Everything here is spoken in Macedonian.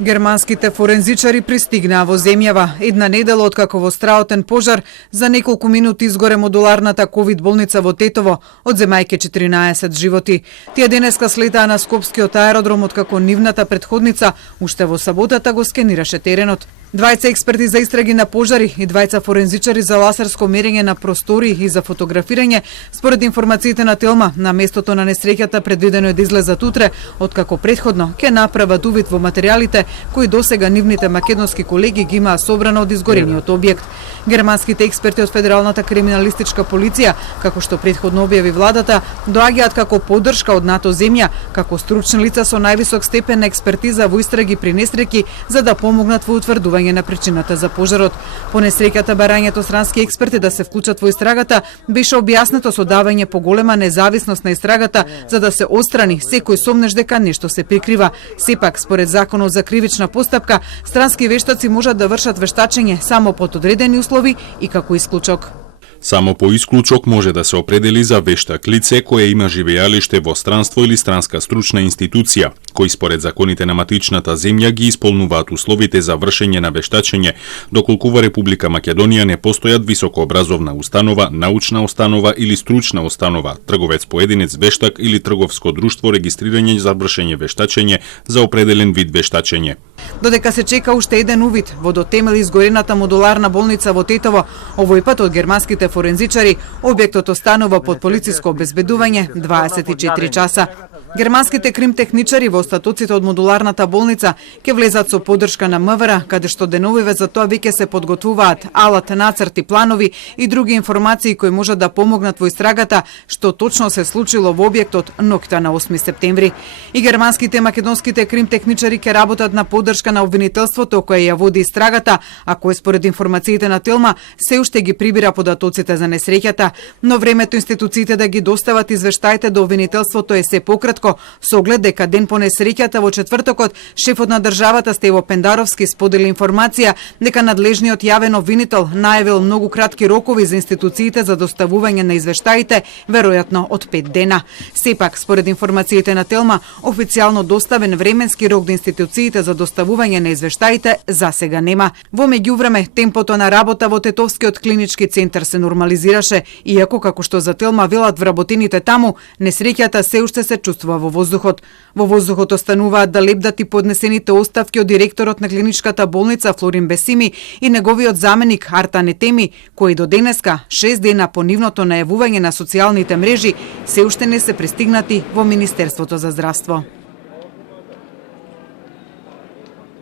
Германските форензичари пристигнаа во земјава една недела откако во страотен пожар за неколку минути изгоре модуларната ковид болница во Тетово, одземајќи 14 животи. Тие денеска слетаа на Скопскиот аеродром откако нивната претходница уште во саботата го скенираше теренот. Двајца експерти за истраги на пожари и двајца форензичари за ласерско мерење на простори и за фотографирање, според информациите на Телма, на местото на несреќата предвидено е да излезат утре, откако претходно ќе направат увид во материјалите кои досега нивните македонски колеги ги имаа собрано од изгорениот објект. Германските експерти од Федералната криминалистичка полиција, како што претходно објави владата, доаѓаат како поддршка од НАТО земја, како стручни лица со највисок степен на експертиза во истраги при несреќи, за да помогнат во утврдување на причината за пожарот. По несреќата барањето странски експерти да се вклучат во истрагата беше објаснето со давање поголема независност на истрагата за да се отстрани секој сомнеж дека нешто се прикрива. Сепак, според законот за кривична постапка, странски вештаци можат да вршат вештачење само под одредени услови и како исклучок. Само по исклучок може да се определи за вештак лице кое има живеалиште во странство или странска стручна институција, кои според законите на матичната земја ги исполнуваат условите за вршење на вештачење, доколку во Република Македонија не постојат високообразовна установа, научна установа или стручна установа, трговец поединец вештак или трговско друштво регистрирање за вршење вештачење за определен вид вештачење. Додека се чека уште еден увид во до темел изгорената модуларна болница во Тетово, овој пат од германските форензичари, објектот останува под полициско обезбедување 24 часа. Германските кримтехничари во остатоците од модуларната болница ќе влезат со поддршка на МВР, каде што деновиве за тоа веќе се подготвуваат алат, нацрти, планови и други информации кои можат да помогнат во истрагата што точно се случило во објектот ноќта на 8 септември. И германските и македонските кримтехничари ќе работат на поддршка на обвинителството кое ја води истрагата, а кој според информациите на Телма се уште ги прибира податоците за несреќата, но времето институциите да ги достават извештаите до обвинителството е се пократко, со оглед дека ден по несреќата во четвртокот шефот на државата Стево Пендаровски сподели информација дека надлежниот јавен обвинител најавил многу кратки рокови за институциите за доставување на извештаите, веројатно од 5 дена. Сепак, според информациите на Телма, официјално доставен временски рок до институциите за доставување на извештаите засега нема. Во меѓувреме, темпото на работа во Тетовскиот клинички центар се нормализираше, иако како што за Телма велат вработените таму, несреќата се уште се чувствува во воздухот. Во воздухот остануваат да лепдат и поднесените оставки од директорот на клиничката болница Флорин Бесими и неговиот заменик Арта Нетеми, кои до денеска, 6 дена по нивното најавување на социјалните мрежи, се уште не се пристигнати во Министерството за здравство.